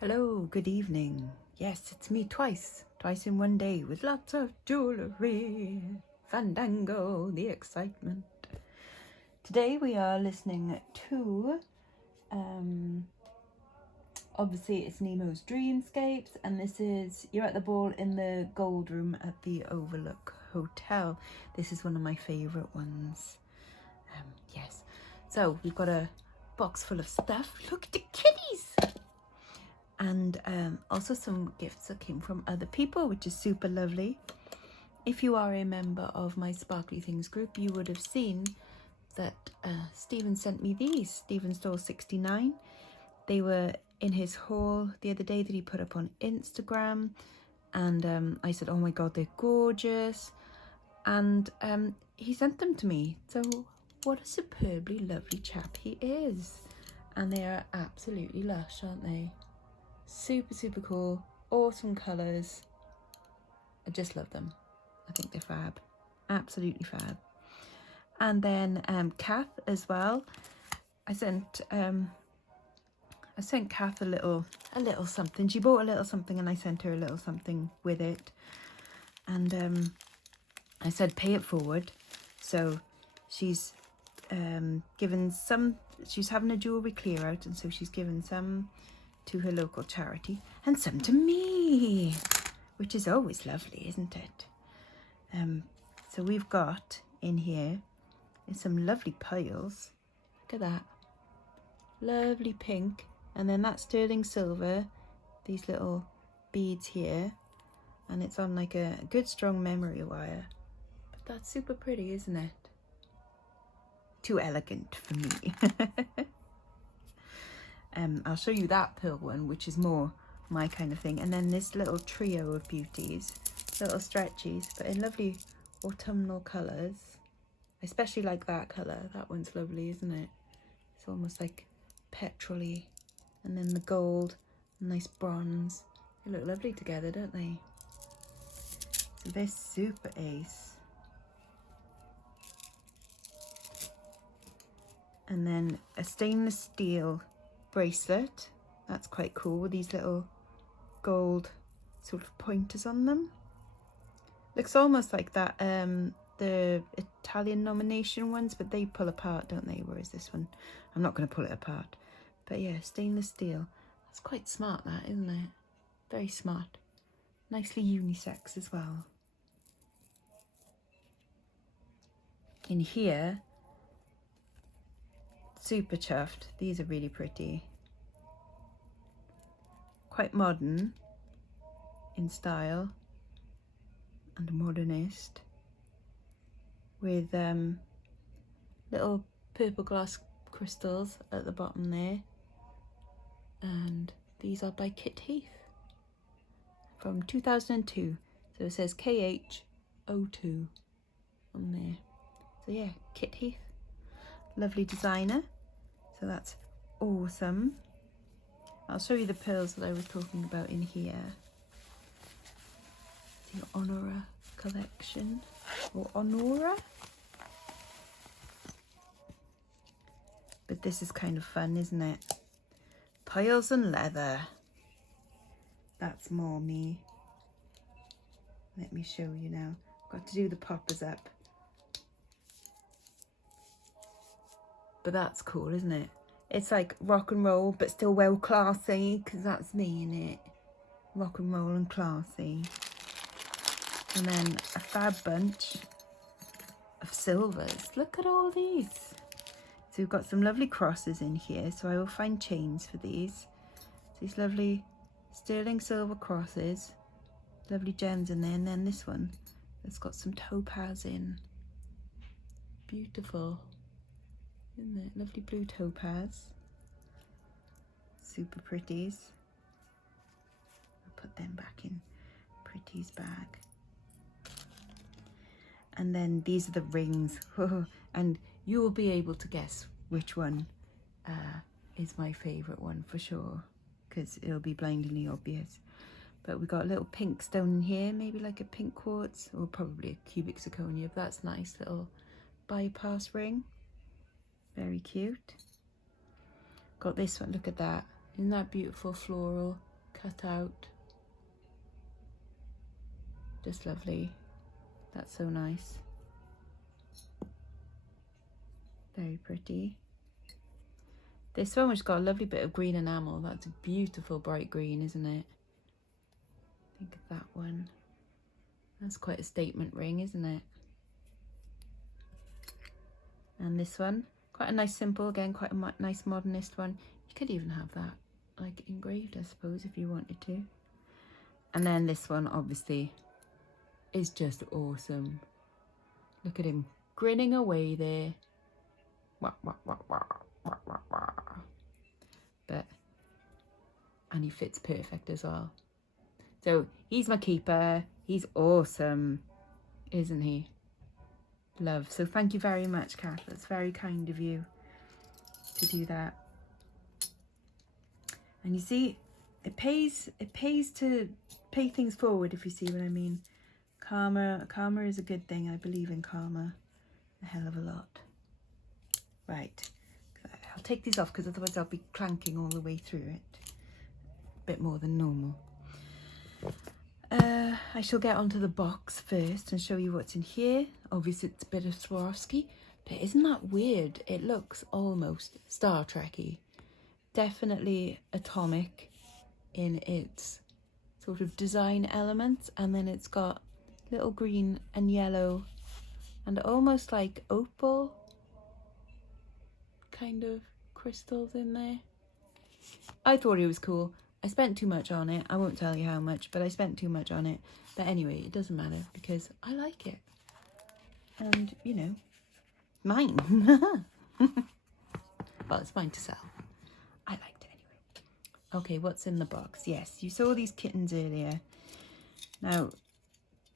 Hello, good evening. Yes, it's me twice in one day with lots of jewellery, fandango, the excitement. Today we are listening to, obviously it's Nemo's Dreamscapes, and this is You're at the Ball in the Gold Room at the Overlook Hotel. This is one of my favourite ones. Yes, so we've got a box full of stuff. Look at the kitties! And also some gifts that came from other people, which is super lovely. If you are a member of my Sparkly Things group, you would have seen that Stephen sent me these, Stephen Store 69. They were in his haul the other day that he put up on Instagram, and I said, oh my god, they're gorgeous, and he sent them to me. So what a superbly lovely chap he is. And they are absolutely lush, aren't they? Super cool, awesome colours. I just love them. I think they're fab, absolutely fab. And then Kath as well. I sent Kath a little something. She bought a little something and I sent her a little something with it. And I said pay it forward. So she's given some. She's having a jewellery clear out, and so she's given some to her local charity and some to me, which is always lovely, isn't it? So we've got in here some lovely piles. Look at that, lovely pink, and then that sterling silver, these little beads here, and it's on like a good strong memory wire. But that's super pretty, isn't it? Too elegant for me. I'll show you that pearl one, which is more my kind of thing. And then this little trio of beauties, little stretchies, but in lovely autumnal colours. I especially like that colour. That one's lovely, isn't it? It's almost like petrol-y. And then the gold, nice bronze. They look lovely together, don't they? So they're super ace. And then a stainless steel bracelet. That's quite cool with these little gold sort of pointers on them. Looks almost like that the Italian nomination ones, but they pull apart, don't they? Whereas this one, I'm not going to pull it apart. But yeah, stainless steel. That's quite smart, that, isn't it? Very smart. Nicely unisex as well. In here, super chuffed. These are really pretty. Quite modern in style and modernist, with little purple glass crystals at the bottom there. And these are by Kit Heath from 2002. So it says KH02 on there. So yeah, Kit Heath, lovely designer. So that's awesome. I'll show you the pearls that I was talking about in here. The Honora collection, or Honora. But this is kind of fun, isn't it? Piles and leather. That's more me. Let me show you now. Got to do the poppers up. But that's cool, isn't it? It's like rock and roll, but still well classy, because that's me, innit? Rock and roll and classy. And then a fab bunch of silvers. Look at all these. So we've got some lovely crosses in here, so I will find chains for these. These lovely sterling silver crosses. Lovely gems in there, and then this one that's got some topaz in. Beautiful. Isn't it? Lovely blue topaz. Super pretties. I'll put them back in Pretty's bag. And then these are the rings. And you will be able to guess which one is my favourite one for sure, because it'll be blindingly obvious. But we've got a little pink stone in here, maybe like a pink quartz, or probably a cubic zirconia, but that's nice little bypass ring. Very cute. Got this one, look at that. Isn't that beautiful floral? cut out. Just lovely. That's so nice. Very pretty. This one has got a lovely bit of green enamel. That's a beautiful bright green, isn't it? Think of that one. That's quite a statement ring, isn't it? And this one, quite a nice simple, again, quite a nice modernist one. You could even have that like engraved, I suppose, if you wanted to. And then this one, obviously, is just awesome. Look at him grinning away there. Wah, wah, wah, wah, wah, wah, wah. But, and he fits perfect as well. So he's my keeper. He's awesome, isn't he? Love. So thank you very much, Kath. That's very kind of you to do that. And you see, it pays to pay things forward, if you see what I mean. Karma is a good thing. I believe in karma a hell of a lot. Right, I'll take these off because otherwise I'll be clanking all the way through it. A bit more than normal. I shall get onto the box first and show you what's in here. Obviously it's a bit of Swarovski, but isn't that weird? It looks almost Star Trek-y. Definitely atomic in its sort of design elements, and then it's got little green and yellow and almost like opal kind of crystals in there. I thought it was cool. I spent too much on it. I won't tell you how much, but I spent too much on it. But anyway, it doesn't matter because I like it. And, you know, mine. Well, it's mine to sell. I liked it anyway. Okay, what's in the box? Yes, you saw these kittens earlier. Now,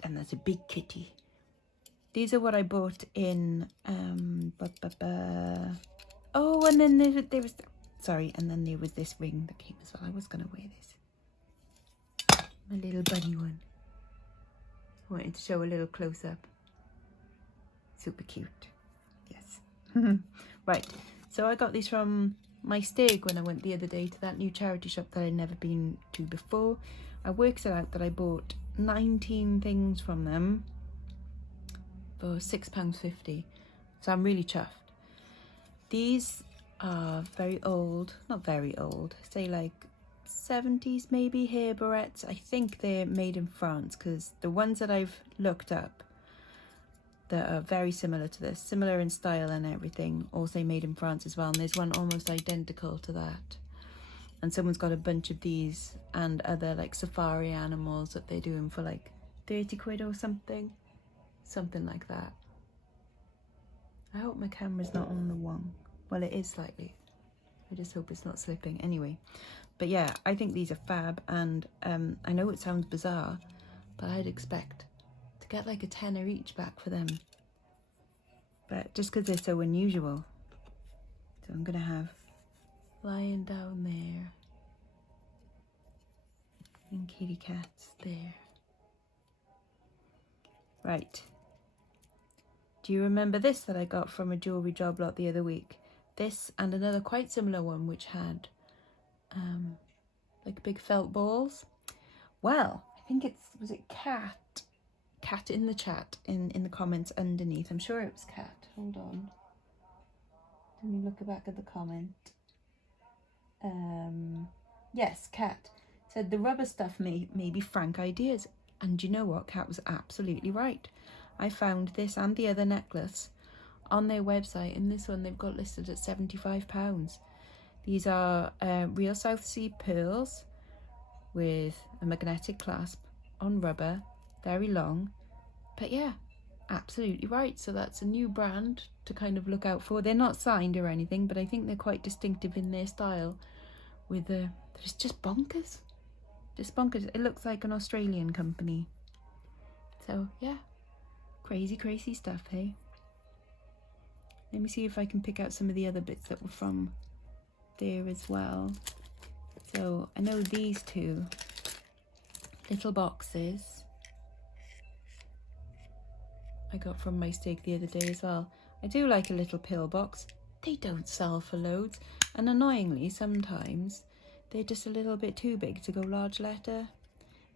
and there's a big kitty. These are what I bought in, oh, and then there was, sorry, and then there was this ring that came as well. I was going to wear this. My little bunny one. I wanted to show a little close-up. Super cute. Yes. Right, so I got these from my stag when I went the other day to that new charity shop that I'd never been to before. I worked it out that I bought 19 things from them for £6.50. So I'm really chuffed. These are very old, not very old, say like 70s maybe, hair barrettes. I think they're made in France because the ones that I've looked up that are very similar to this, similar in style and everything, also made in France as well. And there's one almost identical to that. And someone's got a bunch of these and other like safari animals that they're doing for like 30 quid or something. Something like that. I hope my camera's not on the one. Well, it is slightly. I just hope it's not slipping. Anyway, but yeah, I think these are fab. And I know it sounds bizarre, but I'd expect to get like a tenner each back for them. But just because they're so unusual. So I'm going to have lying down there. And kitty cats there. Right. Do you remember this that I got from a jewellery job lot the other week? This and another quite similar one which had like big felt balls. Well, I think was it Cat in the chat, in the comments underneath. I'm sure it was Cat. Hold on. Let me look back at the comment. Yes, Cat said the rubber stuff may be frank ideas. And you know what? Cat was absolutely right. I found this and the other necklace on their website, and this one they've got listed at £75. These are real South Sea pearls with a magnetic clasp on rubber, very long. But yeah, absolutely right. So that's a new brand to kind of look out for. They're not signed or anything, but I think they're quite distinctive in their style. With it's just bonkers. Just bonkers. It looks like an Australian company. So yeah, crazy stuff, hey? Let me see if I can pick out some of the other bits that were from there as well. So I know these two little boxes I got from my steak the other day as well. I do like a little pill box. They don't sell for loads, and annoyingly sometimes they're just a little bit too big to go large letter.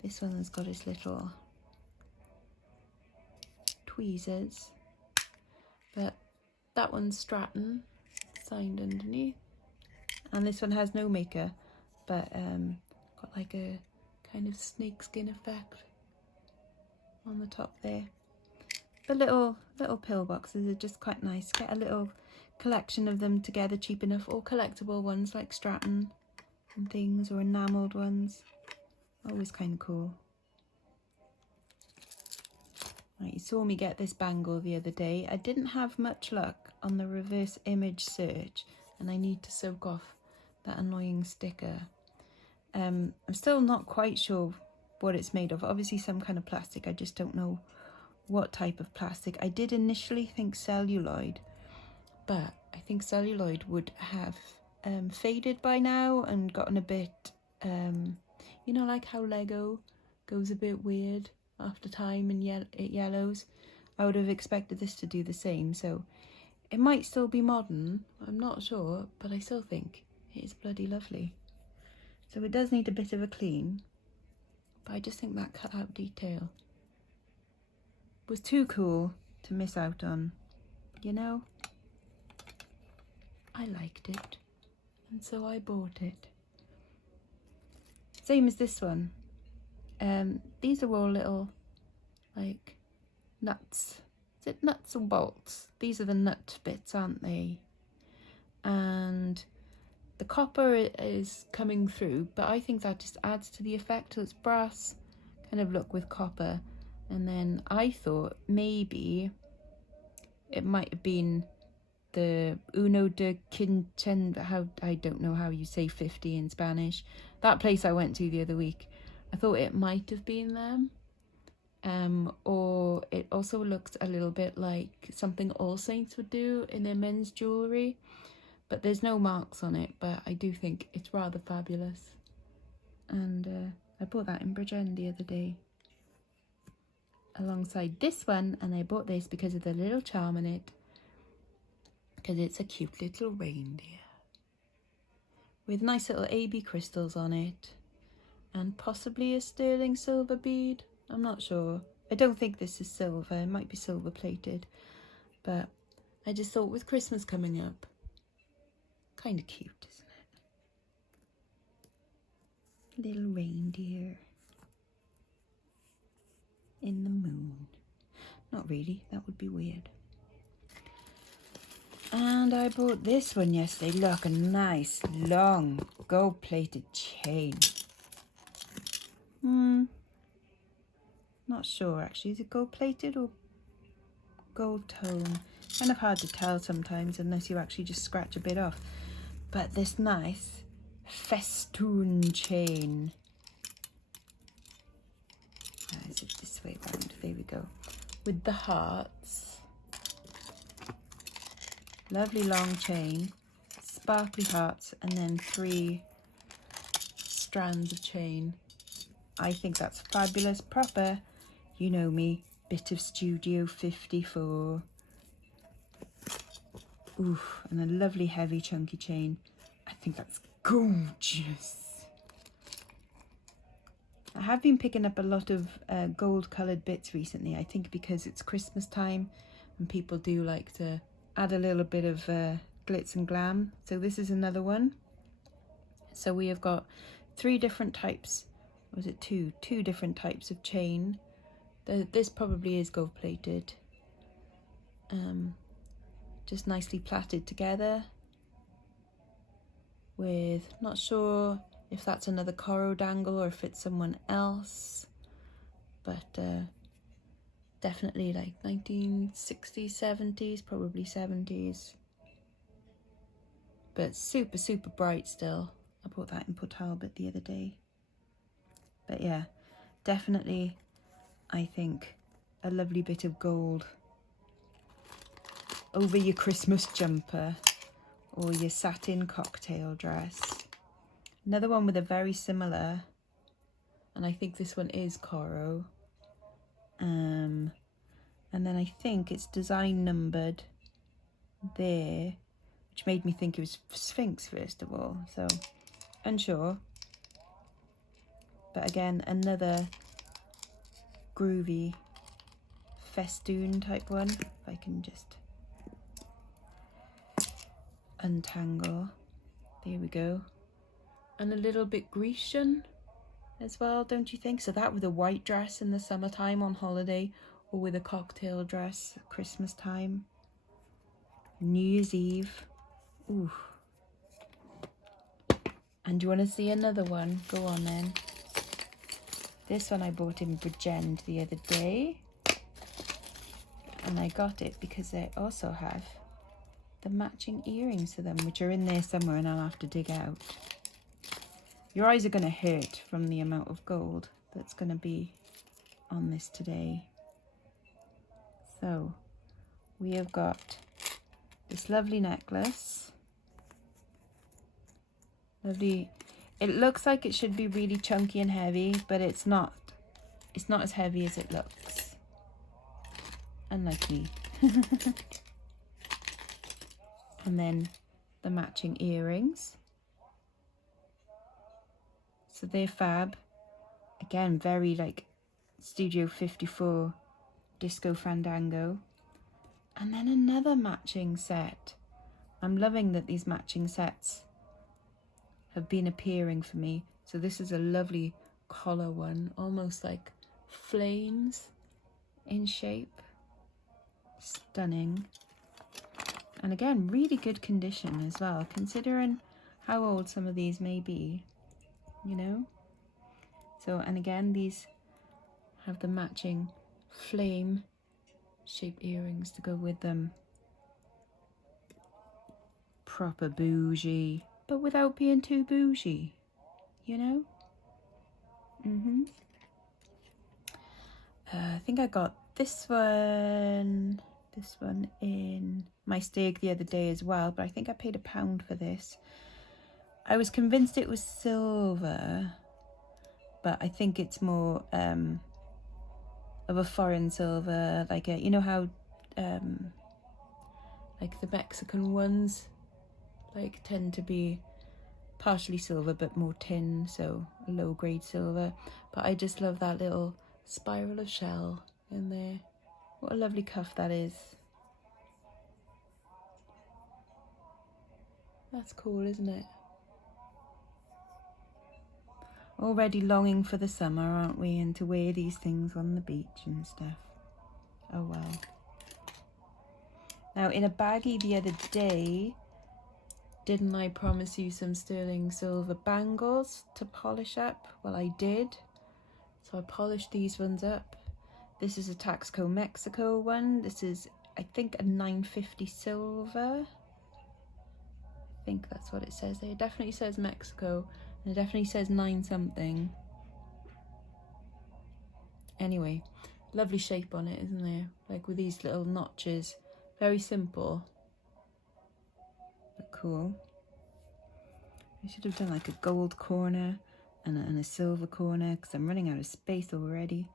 This one's got its little tweezers, but that one's Stratton, signed underneath. And this one has no maker, but got like a kind of snakeskin effect on the top there. The little pillboxes are just quite nice. Get a little collection of them together cheap enough, or collectible ones like Stratton and things, or enamelled ones. Always kind of cool. Right, you saw me get this bangle the other day. I didn't have much luck on the reverse image search, and I need to soak off that annoying sticker. I'm still not quite sure what it's made of. Obviously some kind of plastic, I just don't know what type of plastic. I did initially think celluloid, but I think celluloid would have faded by now and gotten a bit, you know, like how Lego goes a bit weird after time and it yellows. I would have expected this to do the same, so it might still be modern, I'm not sure, but I still think it is bloody lovely. So it does need a bit of a clean, but I just think that cut-out detail was too cool to miss out on, you know? I liked it, and so I bought it. Same as this one. These are all little, like, nuts. Is it nuts or bolts? These are the nut bits, aren't they? And the copper is coming through, but I think that just adds to the effect. So it's brass kind of look with copper. And then I thought maybe it might have been the Uno de Quinchen, how, I don't know how you say 50 in Spanish. That place I went to the other week. I thought it might have been them. Or it also looks a little bit like something All Saints would do in their men's jewellery. But there's no marks on it, but I do think it's rather fabulous. And I bought that in Bridgend the other day alongside this one, and I bought this because of the little charm in it, because it's a cute little reindeer with nice little AB crystals on it and possibly a sterling silver bead. I'm not sure. I don't think this is silver. It might be silver plated, but I just thought with Christmas coming up, kind of cute, isn't it? Little reindeer in the moon. Not really, that would be weird. And I bought this one yesterday. Look, a nice long gold plated chain. Not sure actually. Is it gold plated or gold tone? Kind of hard to tell sometimes unless you actually just scratch a bit off. But this nice festoon chain. Is it this way around? There we go. With the hearts. Lovely long chain. Sparkly hearts, and then 3 strands of chain. I think that's fabulous. Proper, you know me, bit of Studio 54. Oof, and a lovely heavy chunky chain. I think that's gorgeous. I have been picking up a lot of gold coloured bits recently, I think because it's Christmas time and people do like to add a little bit of glitz and glam. So this is another one. So we have got 3 different types, or is it 2? 2 different types of chain. This probably is gold plated. Just nicely plaited together with, not sure if that's another Coro dangle or if it's someone else, but definitely like 1960s, 70s, probably 70s, but super, super bright still. I bought that in Port Talbot the other day. But yeah, definitely, I think, a lovely bit of gold over your Christmas jumper or your satin cocktail dress. Another one with a very similar, and I think this one is Coro. And then I think it's design numbered there, which made me think it was Sphinx first of all, so unsure. But again, another groovy festoon type one. If I can just untangle. There we go. And a little bit Grecian as well, don't you think? So that with a white dress in the summertime on holiday, or with a cocktail dress at Christmas time, New Year's Eve. Ooh. And do you want to see another one? Go on then. This one I bought in Bridgend the other day. And I got it because they also have the matching earrings to them, which are in there somewhere and I'll have to dig out. Your eyes are going to hurt from the amount of gold that's going to be on this today. So we have got this lovely necklace. Lovely. It looks like it should be really chunky and heavy, but it's not. It's not as heavy as it looks. Unlike me. And then the matching earrings. So they're fab. Again, very like Studio 54 Disco Fandango. And then another matching set. I'm loving that these matching sets have been appearing for me. So this is a lovely collar one, almost like flames in shape. Stunning. And again, really good condition as well, considering how old some of these may be, you know. So, and again, these have the matching flame shaped earrings to go with them. Proper bougie, but without being too bougie, you know. I think I got this one in my steak the other day as well, but I think I paid £1 for this. I was convinced it was silver, but I think it's more of a foreign silver, like a, you know how like the Mexican ones like tend to be partially silver but more tin, so a low grade silver. But I just love that little spiral of shell in there. What a lovely cuff that is. That's cool, isn't it? Already longing for the summer, aren't we? And to wear these things on the beach and stuff. Oh well. Now, in a baggie the other day, didn't I promise you some sterling silver bangles to polish up? Well, I did. So I polished these ones up. This is a Taxco Mexico one. This is, I think, a 950 silver. I think that's what it says there. It definitely says Mexico, and it definitely says 9 something. Anyway, lovely shape on it, isn't there? Like with these little notches. Very simple, but cool. I should have done like a gold corner and a silver corner, because I'm running out of space already.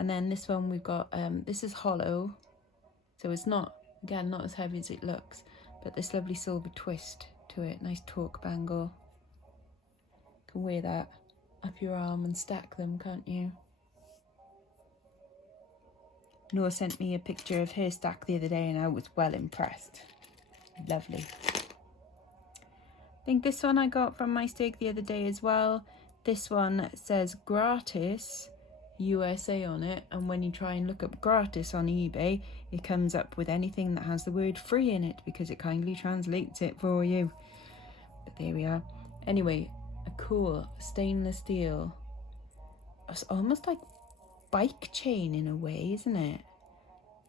And then this one we've got, this is hollow, so it's not, again, not as heavy as it looks, but this lovely silver twist to it. Nice torque bangle. Can wear that up your arm and stack them, can't you? Noah sent me a picture of her stack the other day and I was well impressed. Lovely. I think this one I got from my steak the other day as well. This one says gratis USA on it, and when you try and look up gratis on eBay, it comes up with anything that has the word free in it, because it kindly translates it for you. But there we are. Anyway, a cool stainless steel. It's almost like bike chain in a way, isn't it?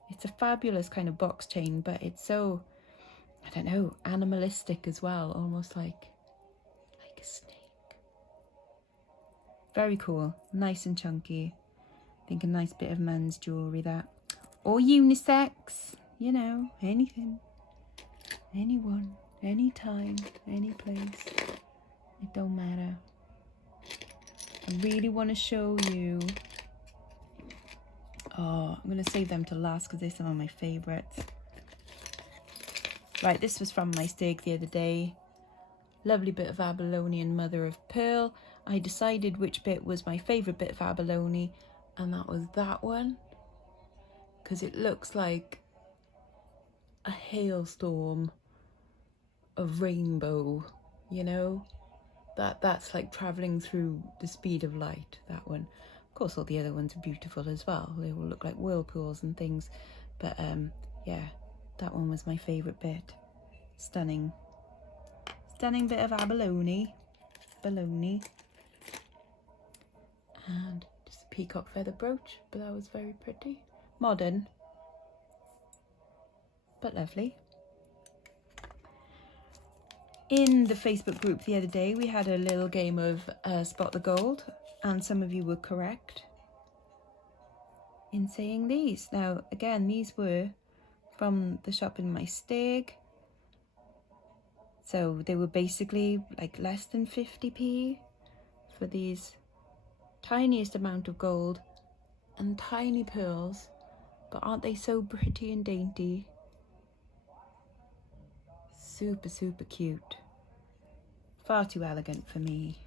It's a fabulous kind of box chain, but it's so, I don't know, animalistic as well, almost like a snake. Very cool, nice and chunky. I think a nice bit of men's jewellery, that. Or unisex, you know, anything, anyone, anytime, any place. It don't matter. I really want to show you. Oh, I'm going to save them to last because they're some of my favourites. Right, this was from my steak the other day. Lovely bit of Babylonian mother of pearl. I decided which bit was my favourite bit of abalone, and that was that one, because it looks like a hailstorm of rainbow, you know, that's like travelling through the speed of light, that one. Of course all the other ones are beautiful as well, they all look like whirlpools and things, but yeah, that one was my favourite bit. Stunning bit of abalone, and just a peacock feather brooch, but that was very pretty, modern but lovely. In the Facebook group the other day, we had a little game of Spot the Gold, and some of you were correct in saying these. Now, again, these were from the shop in my stag, so they were basically like less than 50p for these tiniest amount of gold and tiny pearls, but aren't they so pretty and dainty? Super, super cute. Far too elegant for me.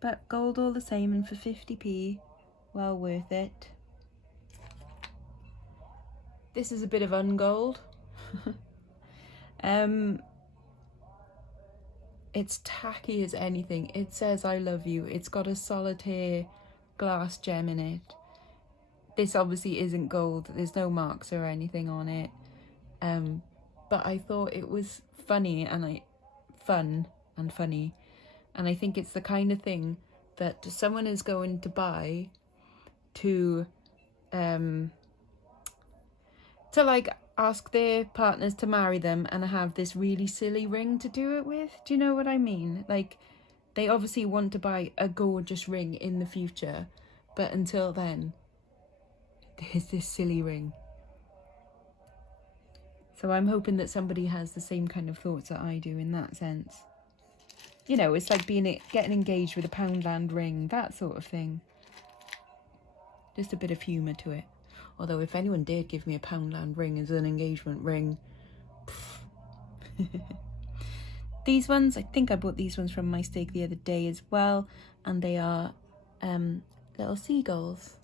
But gold all the same, and for 50p, well worth it. This is a bit of ungold. It's tacky as anything. It says I love you. It's got a solitaire glass gem in it. This obviously isn't gold. There's no marks or anything on it. But I thought it was funny, and funny, and I think it's the kind of thing that someone is going to buy to like ask their partners to marry them and have this really silly ring to do it with. Do you know what I mean? Like, they obviously want to buy a gorgeous ring in the future, but until then, there's this silly ring. So I'm hoping that somebody has the same kind of thoughts that I do in that sense. You know, it's like getting engaged with a Poundland ring, that sort of thing. Just a bit of humour to it. Although if anyone dared give me a Poundland ring as an engagement ring. These ones, I think I bought these ones from my stake the other day as well. And they are little seagulls.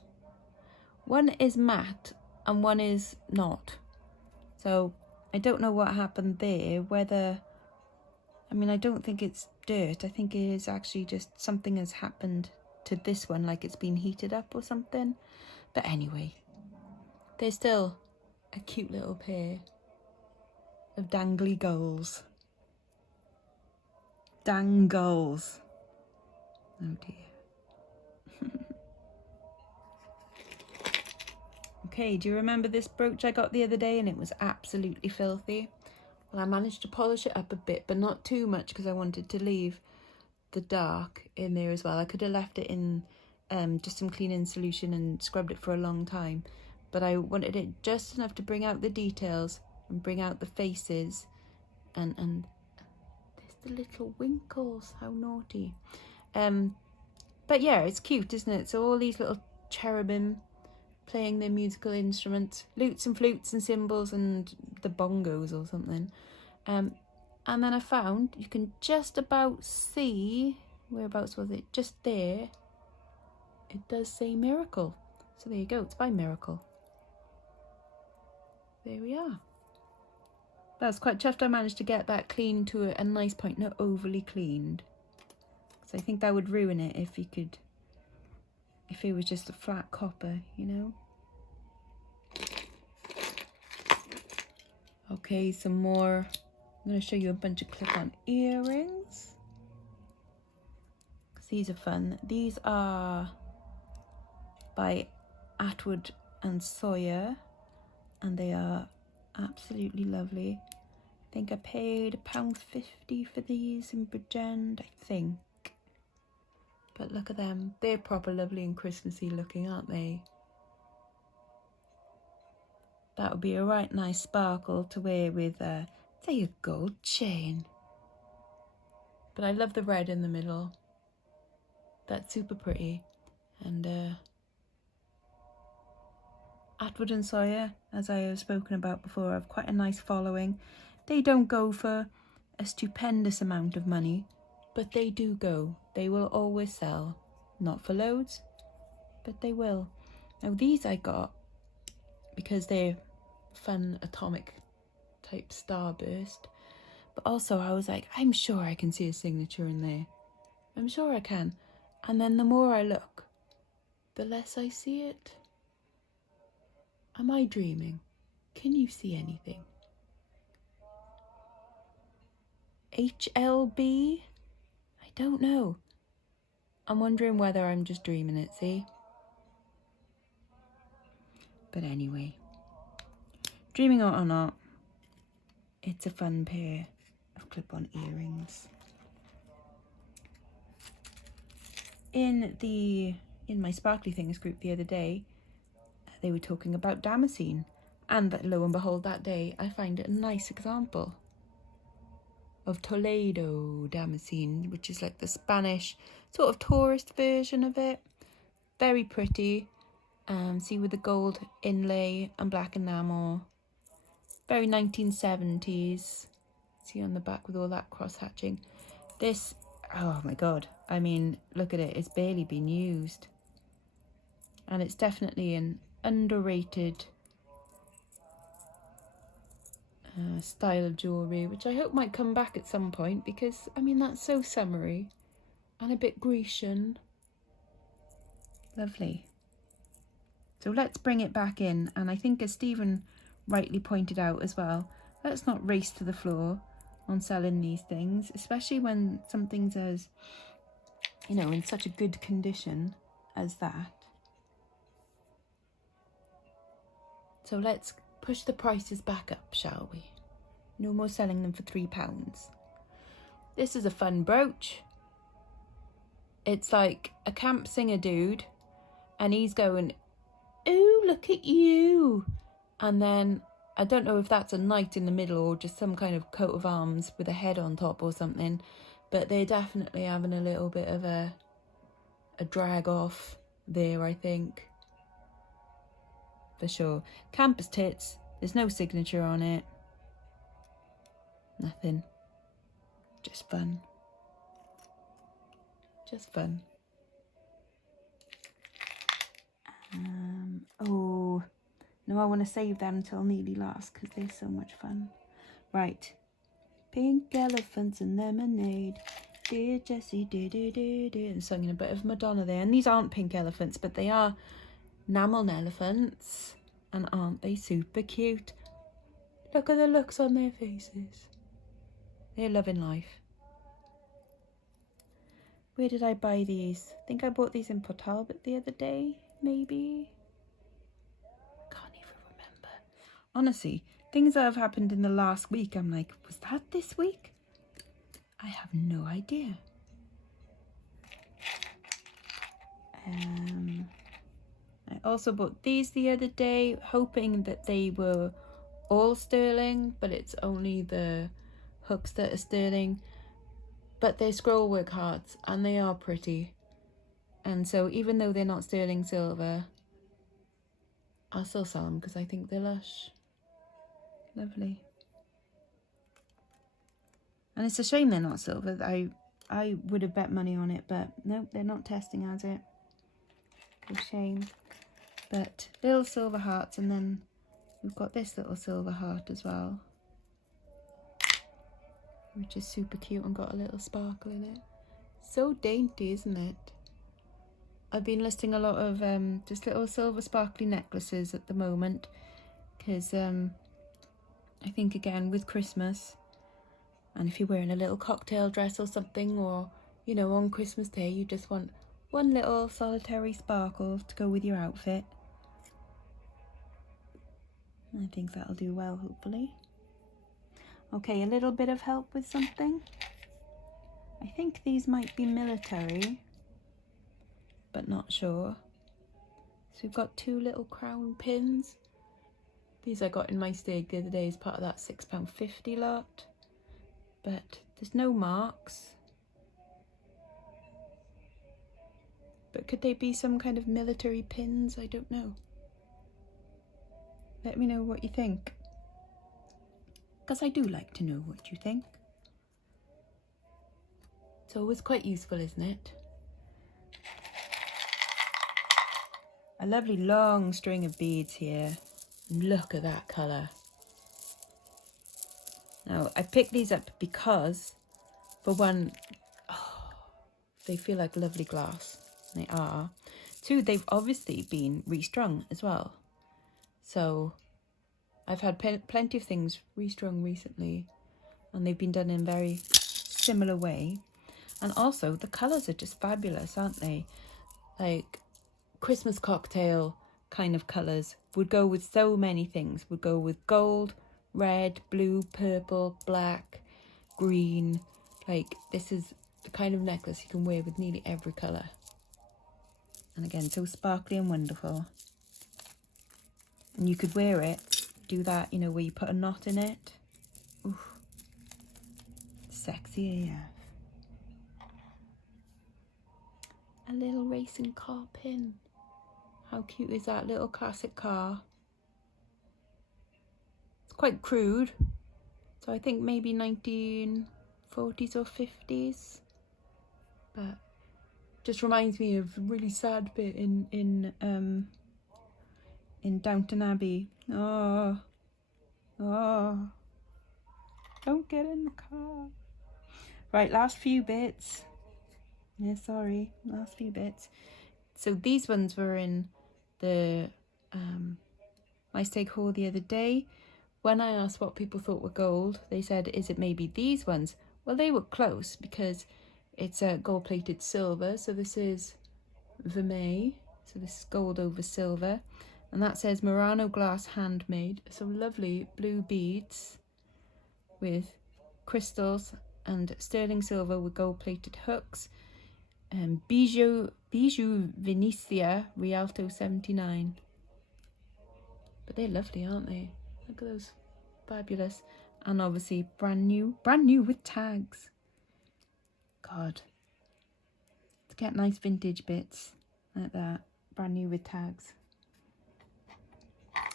One is matte and one is not. So I don't know what happened there, whether, I mean, I don't think it's dirt. I think it is actually just something has happened to this one, like it's been heated up or something. But anyway, they're still a cute little pair of dangly gulls. Dangles. Oh dear. Okay, do you remember this brooch I got the other day and it was absolutely filthy? Well, I managed to polish it up a bit, but not too much because I wanted to leave the dark in there as well. I could have left it in just some cleaning solution and scrubbed it for a long time, but I wanted it just enough to bring out the details and bring out the faces, and there's the little winkles, how naughty. But yeah, it's cute, isn't it? So all these little cherubim playing their musical instruments, lutes and flutes and cymbals and the bongos or something. And then I found you can just about see, whereabouts was it? Just there. It does say Miracle. So there you go, it's by Miracle. There we are. But I was quite chuffed I managed to get that clean to a nice point, not overly cleaned. Because I think that would ruin it if it was just a flat copper, you know? Okay, some more. I'm going to show you a bunch of clip-on earrings. These are fun. These are by Atwood and Sawyer, and they are absolutely lovely. I think I paid £1.50 for these in Bridgend, I think. But look at them. They're proper lovely and Christmassy looking, aren't they? That would be a right nice sparkle to wear with, say, a gold chain. But I love the red in the middle. That's super pretty. And Atwood and Sawyer, as I have spoken about before, have quite a nice following. They don't go for a stupendous amount of money, but they do go. They will always sell. Not for loads, but they will. Now these I got because they're fun atomic type starburst, but also I was like, I'm sure I can see a signature in there. I'm sure I can. And then the more I look, the less I see it. Am I dreaming? Can you see anything? HLB? I don't know. I'm wondering whether I'm just dreaming it, see? But anyway, dreaming or not, it's a fun pair of clip-on earrings. In my Sparkly Things group the other day, they were talking about Damascene, and that, lo and behold, that day I find it a nice example of Toledo Damascene, which is like the Spanish sort of tourist version of it. Very pretty. See, with the gold inlay and black enamel. Very 1970s. See on the back with all that cross hatching. This, oh my god, I mean, look at it, it's barely been used. And it's definitely an underrated style of jewellery, which I hope might come back at some point, because I mean, that's so summery and a bit Grecian. Lovely. So let's bring it back in, and I think, as Stephen rightly pointed out as well, let's not race to the floor on selling these things, especially when something's as, you know, in such a good condition as that. So let's push the prices back up, shall we? No more selling them for £3. This is a fun brooch. It's like a camp singer dude, and he's going, "Ooh, look at you." And then, I don't know if that's a knight in the middle or just some kind of coat of arms with a head on top or something, but they're definitely having a little bit of a drag off there, I think. For sure. Campus tits. There's no signature on it. Nothing. Just fun. Just fun. Oh, no, I want to save them until nearly last because they're so much fun. Right. Pink elephants and lemonade. Dear Jessie, and singing a bit of Madonna there. And these aren't pink elephants, but they are enamel elephants. And aren't they super cute? Look at the looks on their faces. They're loving life. Where did I buy these? I think I bought these in Port Talbot the other day, maybe. I can't even remember. Honestly, things that have happened in the last week, I'm like, was that this week? I have no idea. I also bought these the other day, hoping that they were all sterling, but it's only the hooks that are sterling. But they're scrollwork hearts, and they are pretty. And so even though they're not sterling silver, I'll still sell them because I think they're lush. Lovely. And it's a shame they're not silver. I would have bet money on it, but nope, they're not testing as it. A shame. But little silver hearts, and then we've got this little silver heart as well, which is super cute and got a little sparkle in it. So dainty, isn't it? I've been listing a lot of just little silver sparkly necklaces at the moment, because I think, again, with Christmas, and if you're wearing a little cocktail dress or something, or, you know, on Christmas Day, you just want one little solitary sparkle to go with your outfit. I think that'll do well, hopefully. Okay, a little bit of help with something. I think these might be military, but not sure. So we've got two little crown pins. These I got in my stag the other day as part of that £6.50 lot. But there's no marks. But could they be some kind of military pins? I don't know. Let me know what you think, because I do like to know what you think. It's always quite useful, isn't it? A lovely long string of beads here. Look at that colour. Now, I picked these up because, for one, they feel like lovely glass. They are. Two, they've obviously been restrung as well. So I've had plenty of things restrung recently, and they've been done in a very similar way. And also the colours are just fabulous, aren't they? Like Christmas cocktail kind of colours would go with so many things. Would go with gold, red, blue, purple, black, green. Like, this is the kind of necklace you can wear with nearly every colour. And again, so sparkly and wonderful. And you could wear it, do that, you know, where you put a knot in it. Oof. Sexy AF. A little racing car pin. How cute is that? Little classic car. It's quite crude. So I think maybe 1940s or 50s. But just reminds me of a really sad bit in Downton Abbey. Oh, don't get in the car. Right, last few bits. Yeah, sorry, last few bits. So these ones were in the My Stake haul the other day. When I asked what people thought were gold, they said, is it maybe these ones? Well, they were close because it's a gold-plated silver. So this is vermeil. So this is gold over silver. And that says Murano glass handmade. So lovely blue beads with crystals and sterling silver with gold-plated hooks. Bijou Venetia Rialto 79. But they're lovely, aren't they? Look at those, fabulous. And obviously brand new with tags. God, to get nice vintage bits like that, brand new with tags.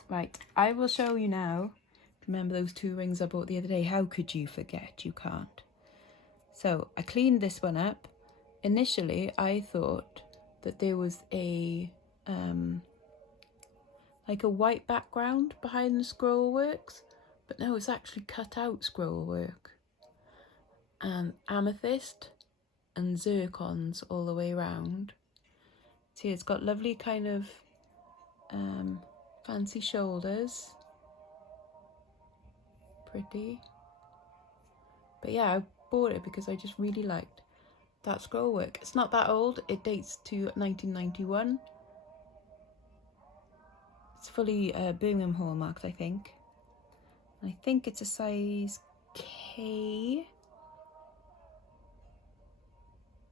Right, I will show you now. Remember those 2 rings I bought the other day? How could you forget? You can't. So I cleaned this one up. Initially, I thought that there was a like a white background behind the scroll works, but no, it's actually cut out scroll work. And amethyst and zircons all the way around. See, it's got lovely kind of fancy shoulders. Pretty. But yeah, I bought it because I just really liked that scroll work. It's not that old. It dates to 1991. It's fully Birmingham hallmarked, I think. I think it's a size K.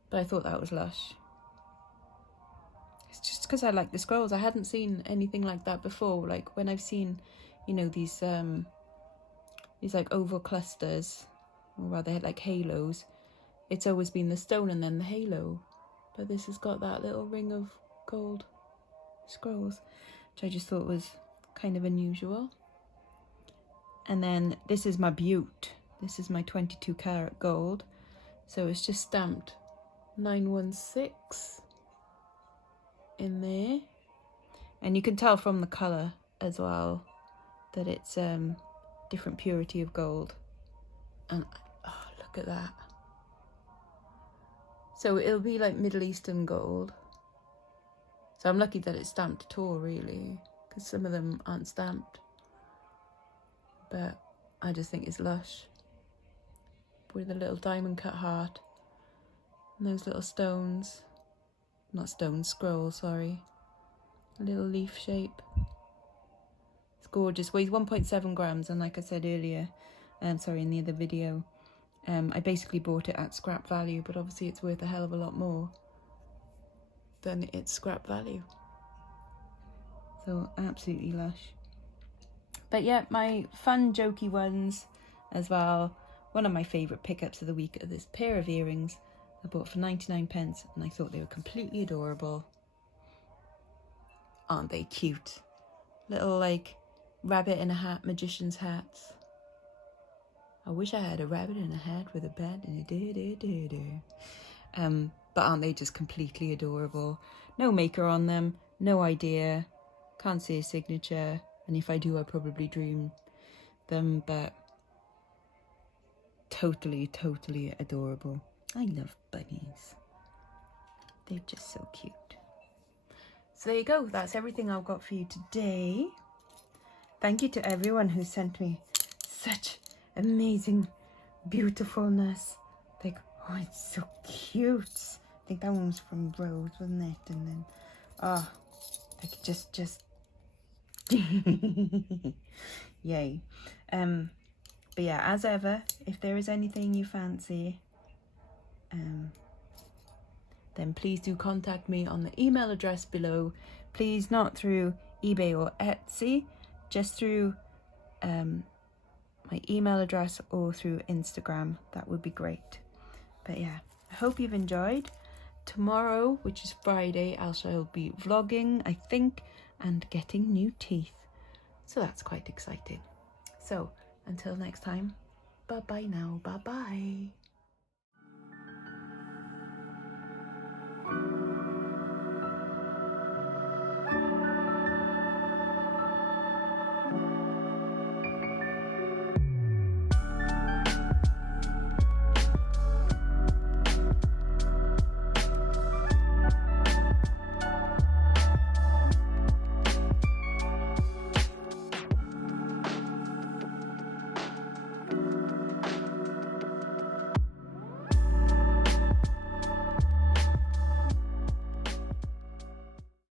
But I thought that was lush. It's just because I like the scrolls. I hadn't seen anything like that before. Like when I've seen, you know, these like oval clusters, or rather like halos, it's always been the stone and then the halo. But this has got that little ring of gold scrolls, which I just thought was kind of unusual. And then this is my beaut. This is my 22 karat gold. So it's just stamped 916 in there. And you can tell from the colour as well that it's different purity of gold. And oh, look at that. So it'll be like Middle Eastern gold. So I'm lucky that it's stamped at all, really, because some of them aren't stamped. But I just think it's lush. With a little diamond cut heart. And those little stones. Not stones, scrolls, sorry. A little leaf shape. It's gorgeous. Weighs 1.7 grams, and like I said earlier, in the other video, I basically bought it at scrap value, but obviously it's worth a hell of a lot more than its scrap value. So absolutely lush. But yeah, my fun jokey ones as well. One of my favourite pickups of the week are this pair of earrings I bought for 99 pence, and I thought they were completely adorable. Aren't they cute? Little like rabbit in a hat, magician's hats. I wish I had a rabbit in a hat with a bat and a do-do-do-do. But aren't they just completely adorable? No maker on them, no idea, can't see a signature, and if I do, I probably dream them, but totally, totally adorable. I love bunnies. They're just so cute. So there you go, that's everything I've got for you today. Thank you to everyone who sent me such amazing beautifulness. Like, oh, it's so cute. I think that one was from Rose, wasn't it? And then, oh, like just yay. But yeah, as ever, if there is anything you fancy, then please do contact me on the email address below. Please not through eBay or Etsy, just through my email address or through Instagram. That would be great. But yeah, I hope you've enjoyed. Tomorrow, which is Friday, I shall be vlogging, I think, and getting new teeth. So that's quite exciting. So until next time, bye bye now, bye bye.